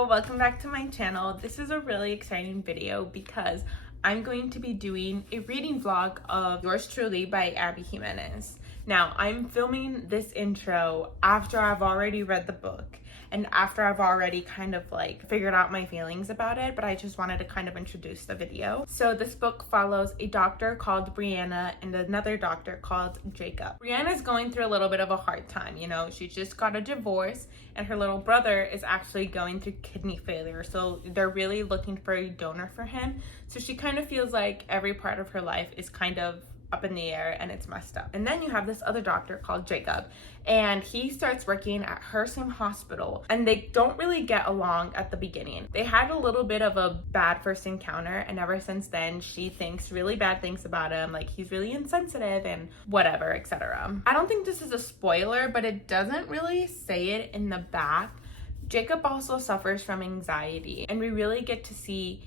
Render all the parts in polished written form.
Hello, welcome back to my channel. This is a really exciting video because I'm going to be doing a reading vlog of yours truly by Abby Jimenez. Now, I'm filming this intro after I've already read the book and after I've already kind of figured out my feelings about it, but I just wanted to kind of introduce the video. So this book follows a doctor called Brianna and another doctor called Jacob. Brianna's going through a little bit of a hard time, she just got a divorce and her little brother is actually going through kidney failure. So they're really looking for a donor for him. So she kind of feels like every part of her life is kind of up in the air and it's messed up. And then you have this other doctor called Jacob, and he starts working at her same hospital, and they don't really get along at the beginning. They had a little bit of a bad first encounter, and ever since then she thinks really bad things about him, like he's really insensitive and whatever, etc. I don't think this is a spoiler, but it doesn't really say it in the back. Jacob also suffers from anxiety, and we really get to see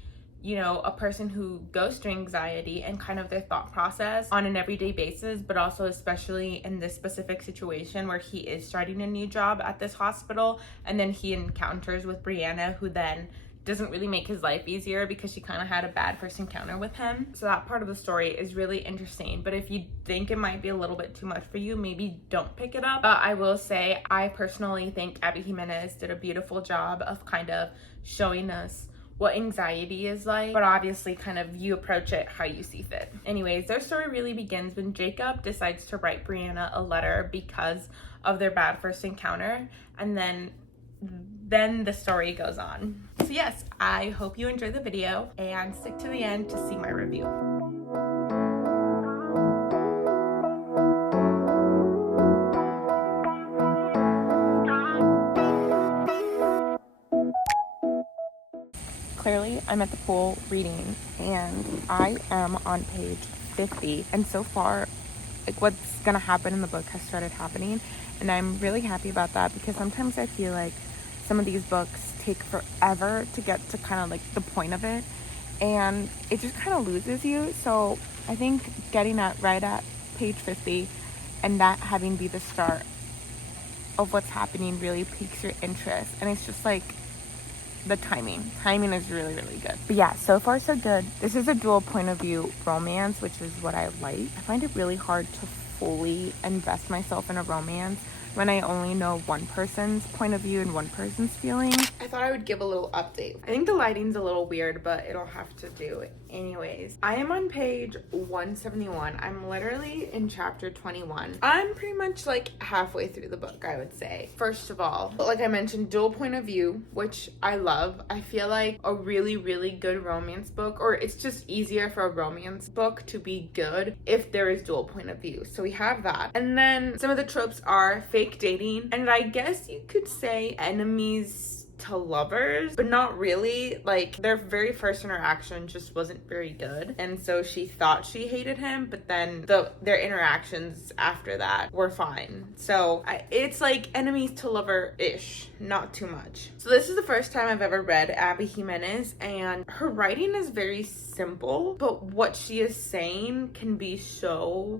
a person who goes through anxiety and kind of their thought process on an everyday basis, but also especially in this specific situation where he is starting a new job at this hospital, and then he encounters with Brianna, who then doesn't really make his life easier because she kind of had a bad first encounter with him. So that part of the story is really interesting, but if you think it might be a little bit too much for you, maybe don't pick it up. But I will say, I personally think Abby Jimenez did a beautiful job of kind of showing us what anxiety is like, but obviously kind of you approach it how you see fit. Anyways, their story really begins when Jacob decides to write Brianna a letter because of their bad first encounter, and then the story goes on. So yes, I hope you enjoy the video and stick to the end to see my review. Clearly, I'm at the pool reading, and I am on page 50, and so far, what's gonna happen in the book has started happening, and I'm really happy about that because sometimes I feel like some of these books take forever to get to kind of the point of it, and it just kind of loses you. So I think getting right at page 50 and that having be the start of what's happening really piques your interest, and it's just the timing is really good. But yeah, so far so good. This is a dual point of view romance, which is what I like. I find it really hard to fully invest myself in a romance when I only know one person's point of view and one person's feelings. I thought I would give a little update. I think the lighting's a little weird, but it'll have to do. Anyways, I am on page 171. I'm literally in chapter 21. I'm pretty much halfway through the book, I would say. First of all, like I mentioned, dual point of view, which I love. I feel like a really good romance book, or it's just easier for a romance book to be good if there is dual point of view. So we have that. And then some of the tropes are fake dating, and I guess you could say enemies to lovers, but not really. Their very first interaction just wasn't very good, and so she thought she hated him, but then their interactions after that were fine. So it's enemies to lover-ish, not too much. So this is the first time I've ever read Abby Jimenez, and her writing is very simple, but what she is saying can be so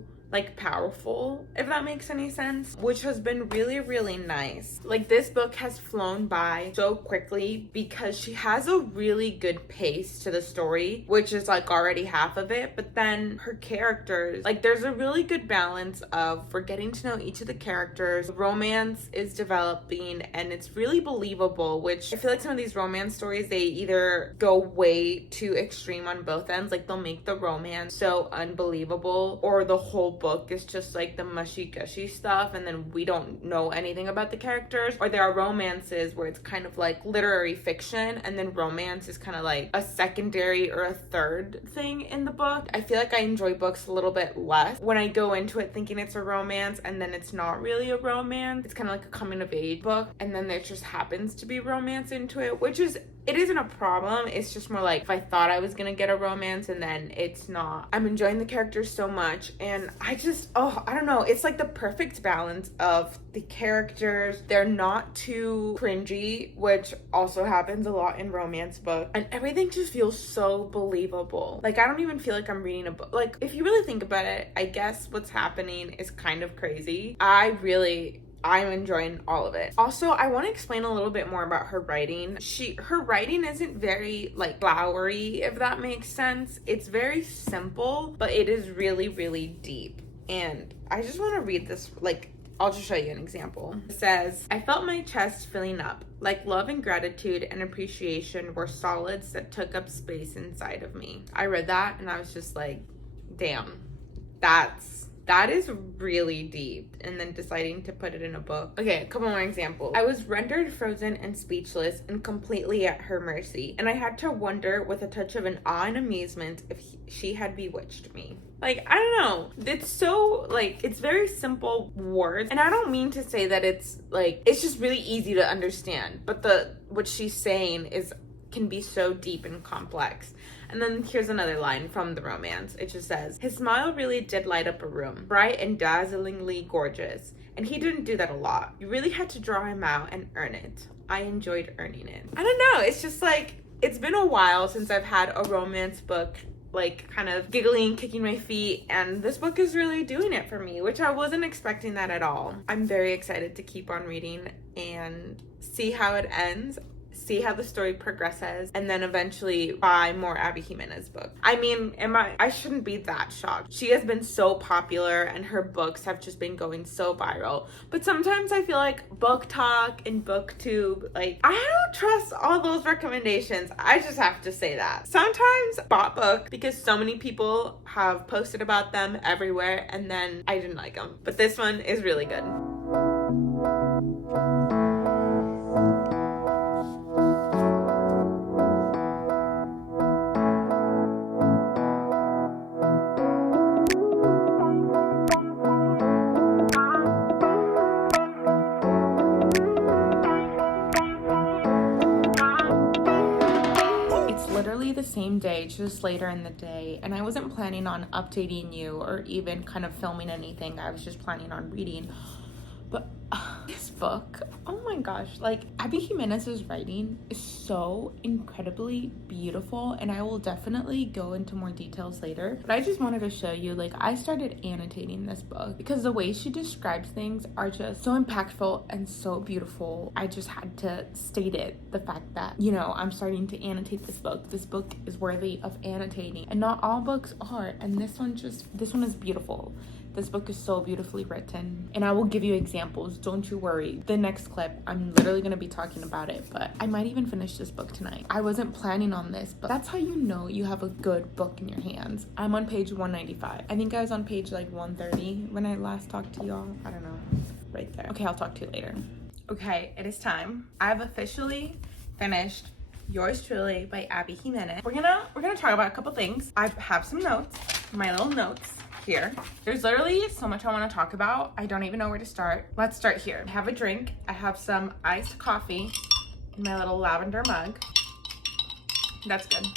powerful, if that makes any sense, which has been really nice. This book has flown by so quickly because she has a really good pace to the story, which is already half of it, but then her characters, there's a really good balance of we're getting to know each of the characters, romance is developing, and it's really believable, which I feel like some of these romance stories, they either go way too extreme on both ends, they'll make the romance so unbelievable, or the whole book is just the mushy-gushy stuff and then we don't know anything about the characters. Or there are romances where it's kind of literary fiction, and then romance is kind of a secondary or a third thing in the book. I feel like I enjoy books a little bit less when I go into it thinking it's a romance and then it's not really a romance. It's kind of like a coming-of-age book, and then there just happens to be romance into it, which is it isn't a problem. It's just more if I thought I was gonna get a romance and then it's not. I'm enjoying the characters so much, and I don't know. It's the perfect balance of the characters. They're not too cringy, which also happens a lot in romance books, and everything just feels so believable. I don't even feel like I'm reading a book. If you really think about it, I guess what's happening is kind of crazy. I really I'm enjoying all of it. Also, I want to explain a little bit more about her writing. Her writing isn't very like flowery, if that makes sense. It's very simple, but it is really, really deep. And I just want to read this, like, I'll just show you an example. It says, I felt my chest filling up, like love and gratitude and appreciation were solids that took up space inside of me. I read that and I was just like, damn, that is really deep. And then deciding to put it in a book. Okay, a couple more examples. I was rendered frozen and speechless and completely at her mercy. And I had to wonder with a touch of an awe and amusement if she had bewitched me. Like, I don't know. It's so, like, it's very simple words. And I don't mean to say that it's, like, it's just really easy to understand. But what she's saying can be so deep and complex. And then here's another line from the romance. It just says, his smile really did light up a room, bright and dazzlingly gorgeous. And he didn't do that a lot. You really had to draw him out and earn it. I enjoyed earning it. I don't know. It's just like, it's been a while since I've had a romance book like kind of giggling, kicking my feet, and this book is really doing it for me, which I wasn't expecting that at all. I'm very excited to keep on reading and see how it ends, see how the story progresses, and then eventually buy more Abby Jimenez books. I mean, I shouldn't be that shocked. She has been so popular and her books have just been going so viral. But sometimes I feel like Book Talk and BookTube, like, I don't trust all those recommendations. I just have to say that. Sometimes bought book because so many people have posted about them everywhere and then I didn't like them. But this one is really good. The same day, just later in the day, and I wasn't planning on updating you or even kind of filming anything. I was just planning on reading. But this book, oh my gosh, like Abby Jimenez's writing is so incredibly beautiful, and I will definitely go into more details later. But I just wanted to show you, like, I started annotating this book because the way she describes things are just so impactful and so beautiful. I just had to state it, the fact that, you know, I'm starting to annotate this book. This book is worthy of annotating, and not all books are, and this one is beautiful. This book is so beautifully written, and I will give you examples. Don't you worry. The next clip, I'm literally going to be talking about it, but I might even finish this book tonight. I wasn't planning on this, but that's how you know you have a good book in your hands. I'm on page 195. I think I was on page like 130 when I last talked to y'all. I don't know. Right there. Okay, I'll talk to you later. Okay, it is time. I've officially finished Yours Truly by Abby Jimenez. We're gonna talk about a couple things. I have some notes, my little notes here. There's literally so much I want to talk about. I don't even know where to start. Let's start here. I have a drink. I have some iced coffee in my little lavender mug. That's good.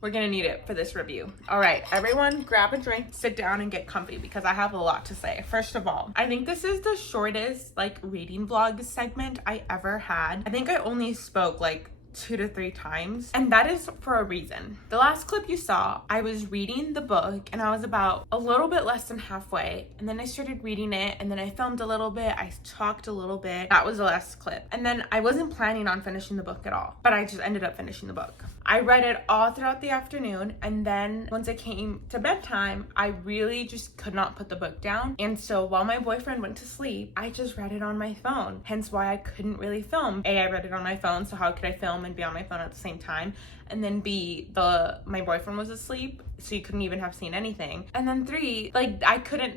We're gonna need it for this review. All right, everyone grab a drink, sit down and get comfy because I have a lot to say. First of all, I think this is the shortest like reading vlog segment I ever had. I think I only spoke like 2 to 3 times, and that is for a reason. The last clip you saw, I was reading the book and I was about a little bit less than halfway, and then I started reading it, and then I filmed a little bit, I talked a little bit. That was the last clip. And then I wasn't planning on finishing the book at all, but I just ended up finishing the book. I read it all throughout the afternoon, and then once it came to bedtime, I really just could not put the book down. And so while my boyfriend went to sleep, I just read it on my phone. Hence why I couldn't really film. A, I read it on my phone, so how could I film and be on my phone at the same time? And then B, my boyfriend was asleep, so you couldn't even have seen anything. And then 3, like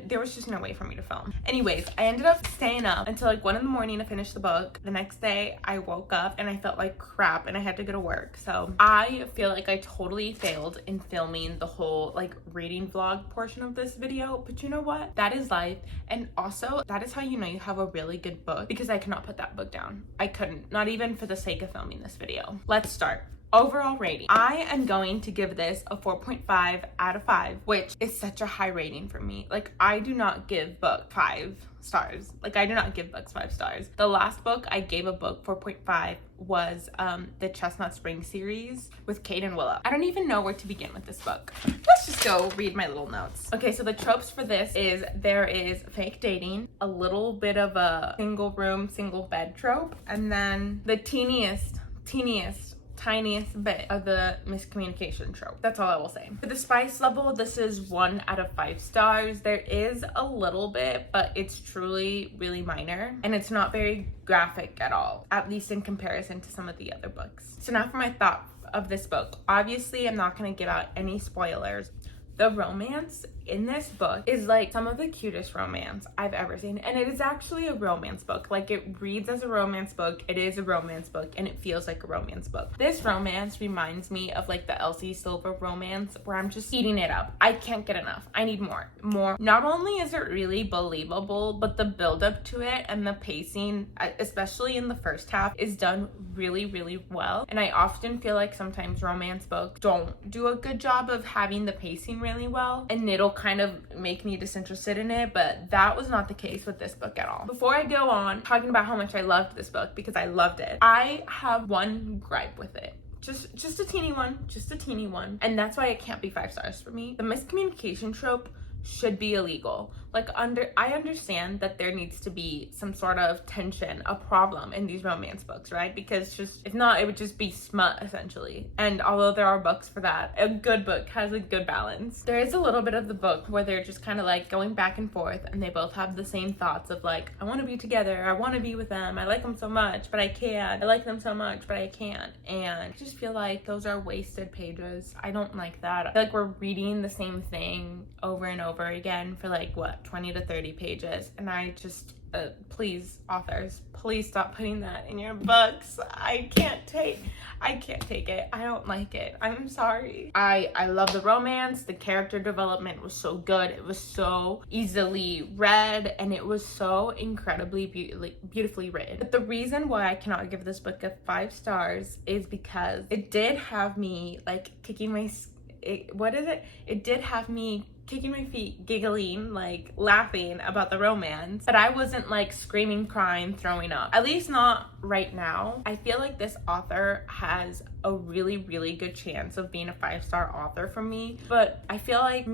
there was just no way for me to film. Anyways, I ended up staying up until like 1 a.m. to finish the book. The next day I woke up and I felt like crap and I had to go to work. So I feel like I totally failed in filming the whole like reading vlog portion of this video, but you know what? That is life. And also that is how you know you have a really good book, because I cannot put that book down. I couldn't, not even for the sake of filming this video. video. Let's start. Overall rating. I am going to give this a 4.5 out of 5, which is such a high rating for me. Like, I do not give book 5 stars. Like, I do not give books 5 stars. The last book I gave a book 4.5 was the Chestnut Spring series with Kate and Willow. I don't even know where to begin with this book. Let's just go read my little notes. Okay, so the tropes for this is there is fake dating, a little bit of a single room, single bed trope, and then the tiniest bit of the miscommunication trope. That's all I will say. For the spice level, this is 1 out of 5 stars. There is a little bit, but it's truly really minor, and it's not very graphic at all, at least in comparison to some of the other books. So now for my thought of this book. Obviously, I'm not going to give out any spoilers. The romance in this book is like some of the cutest romance I've ever seen, and it is actually a romance book. Like, it reads as a romance book, it is a romance book, and it feels like a romance book. This romance reminds me of like the Elsie Silver romance, where I'm just eating it up. I can't get enough. I need more. Not only is it really believable, but the build up to it and the pacing, especially in the first half, is done really, really well. And I often feel like sometimes romance books don't do a good job of having the pacing really well, and it'll kind of make me disinterested in it, but that was not the case with this book at all. Before I go on talking about how much I loved this book, because I loved it, I have one gripe with it. Just a teeny one, and that's why it can't be 5 stars for me. The miscommunication trope should be illegal. Like, I understand that there needs to be some sort of tension, a problem in these romance books, right? Because if not, it would just be smut, essentially. And although there are books for that, a good book has a good balance. There is a little bit of the book where they're just kind of like going back and forth, and they both have the same thoughts of like, I want to be together, I want to be with them, I like them so much, but I can't. I like them so much, but I can't. And I just feel like those are wasted pages. I don't like that. I feel like we're reading the same thing over and over again for like, what, 20 to 30 pages, and I just please, authors, please stop putting that in your books. I can't take it. I don't like it. I'm sorry. I love the romance. The character development was so good. It was so easily read, and it was so incredibly beautifully written. But the reason why I cannot give this book a 5 stars is because it did have me like kicking my feet, giggling, like laughing about the romance, but I wasn't like screaming, crying, throwing up. At least not right now. I feel like this author has a really, really good chance of being a 5-star author for me, but I feel like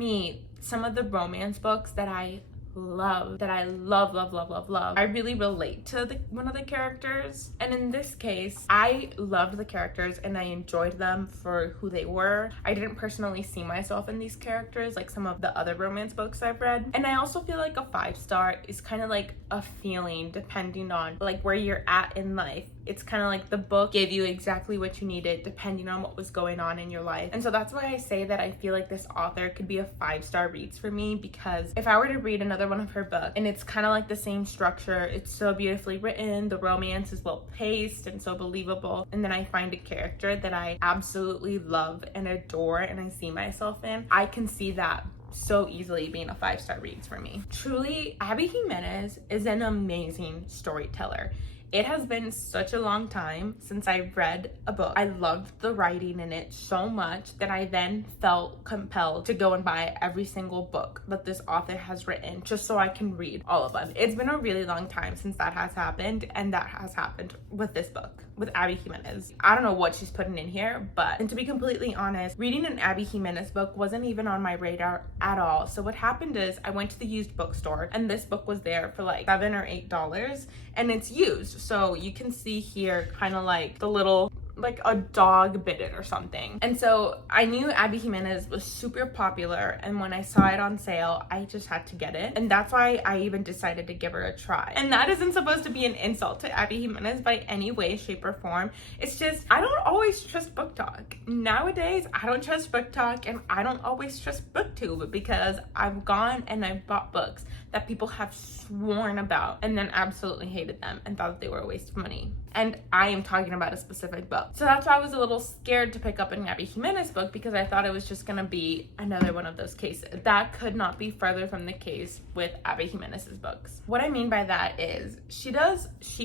some of the romance books that I love, I really relate to one of the characters, and in this case I loved the characters and I enjoyed them for who they were. I didn't personally see myself in these characters like some of the other romance books I've read, and I also feel like a 5-star is kind of like a feeling depending on like where you're at in life. It's kind of like the book gave you exactly what you needed depending on what was going on in your life. And so that's why I say that I feel like this author could be a 5-star reads for me, because if I were to read another one of her books and it's kind of like the same structure, it's so beautifully written, the romance is well paced and so believable, and then I find a character that I absolutely love and adore and I see myself in, I can see that so easily being a 5-star reads for me. Truly, Abby Jimenez is an amazing storyteller. It has been such a long time since I read a book. I loved the writing in it so much that I then felt compelled to go and buy every single book that this author has written just so I can read all of them. It's been a really long time since that has happened, and that has happened with this book, with Abby Jimenez. I don't know what she's putting in here, and to be completely honest, reading an Abby Jimenez book wasn't even on my radar at all. So what happened is I went to the used bookstore and this book was there for like $7 or $8, and it's used. So you can see here kind of like the little, like a dog bit it or something. And so I knew Abby Jimenez was super popular, and when I saw it on sale, I just had to get it. And that's why I even decided to give her a try. And that isn't supposed to be an insult to Abby Jimenez by any way, shape, or form. It's just, I don't always trust book talk. Nowadays, I don't trust book talk, and I don't always trust booktube, because I've gone and I've bought books that people have sworn about and then absolutely hated them and thought that they were a waste of money. And I am talking about a specific book. So that's why I was a little scared to pick up an Abby Jimenez book, because I thought it was just gonna be another one of those cases. That could not be further from the case with Abby Jimenez's books. What I mean by that is she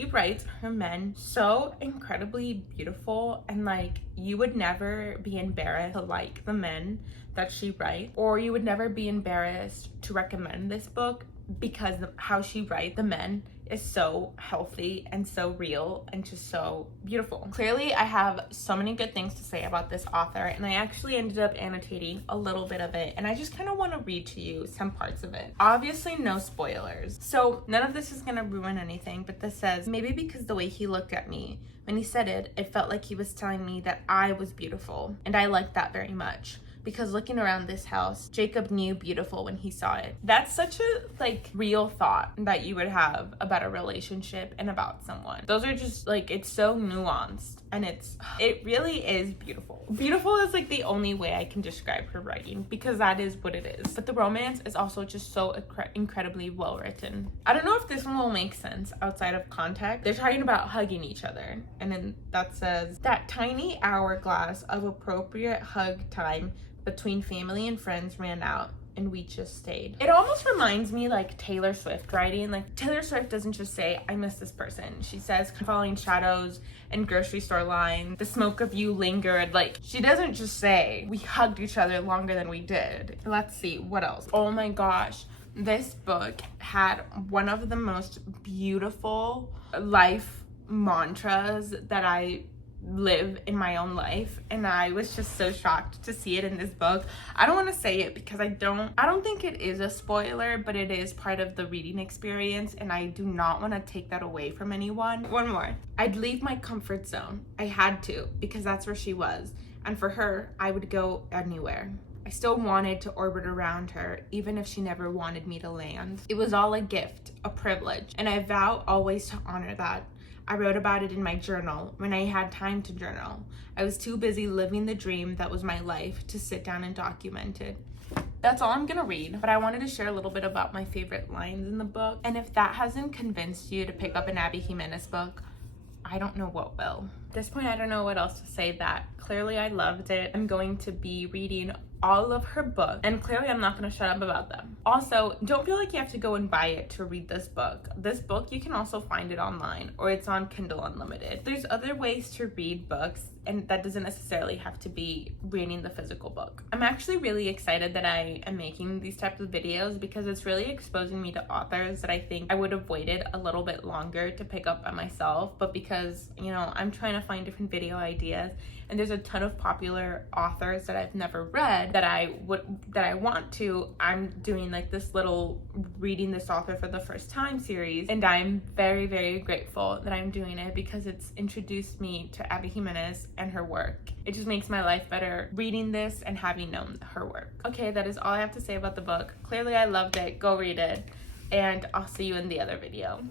writes her men so incredibly beautiful, and like, you would never be embarrassed to like the men that she writes, or you would never be embarrassed to recommend this book, because how she writes the men is so healthy and so real and just so beautiful. Clearly, I have so many good things to say about this author, and I actually ended up annotating a little bit of it, and I just kind of want to read to you some parts of it. Obviously, no spoilers, so none of this is going to ruin anything, but this says, maybe because the way he looked at me when he said it, it felt like he was telling me that I was beautiful, and I liked that very much. Because looking around this house, Jacob knew beautiful when he saw it. That's such a like real thought that you would have about a relationship and about someone. Those are just like, it's so nuanced, and it really is beautiful. Beautiful is like the only way I can describe her writing, because that is what it is. But the romance is also just so incredibly well written. I don't know if this one will make sense outside of context. They're talking about hugging each other, and then that says, that tiny hourglass of appropriate hug time between family and friends ran out, and we just stayed. It almost reminds me like Taylor Swift writing. Like, Taylor Swift doesn't just say, I miss this person. She says, falling shadows and grocery store line, the smoke of you lingered. Like, she doesn't just say, we hugged each other longer than we did. Let's see, what else? Oh my gosh. This book had one of the most beautiful life mantras that I live in my own life, and I was just so shocked to see it in this book. I don't want to say it because I don't think it is a spoiler, but it is part of the reading experience, and I do not want to take that away from anyone. One more. I'd leave my comfort zone. I had to, because that's where she was, and for her, I would go anywhere. I still wanted to orbit around her, even if she never wanted me to land. It was all a gift, a privilege, and I vow always to honor that. I wrote about it in my journal when I had time to journal. I was too busy living the dream that was my life to sit down and document it. That's all I'm gonna read, but I wanted to share a little bit about my favorite lines in the book. And if that hasn't convinced you to pick up an Abby Jimenez book, I don't know what will. At this point, I don't know what else to say. That clearly I loved it. I'm going to be reading all of her books, and clearly I'm not going to shut up about them. Also, don't feel like you have to go and buy it to read this book. This book, you can also find it online, or it's on Kindle Unlimited. There's other ways to read books, and that doesn't necessarily have to be reading the physical book. I'm actually really excited that I am making these types of videos, because it's really exposing me to authors that I think I would have waited a little bit longer to pick up by myself, but because, you know, I'm trying to find different video ideas, and there's a ton of popular authors that I've never read that I want to. I'm doing like this little reading this author for the first time series, and I'm very, very grateful that I'm doing it, because it's introduced me to Abby Jimenez and her work. It just makes my life better reading this and having known her work. Okay, that is all I have to say about the book. Clearly I loved it. Go read it, and I'll see you in the other video.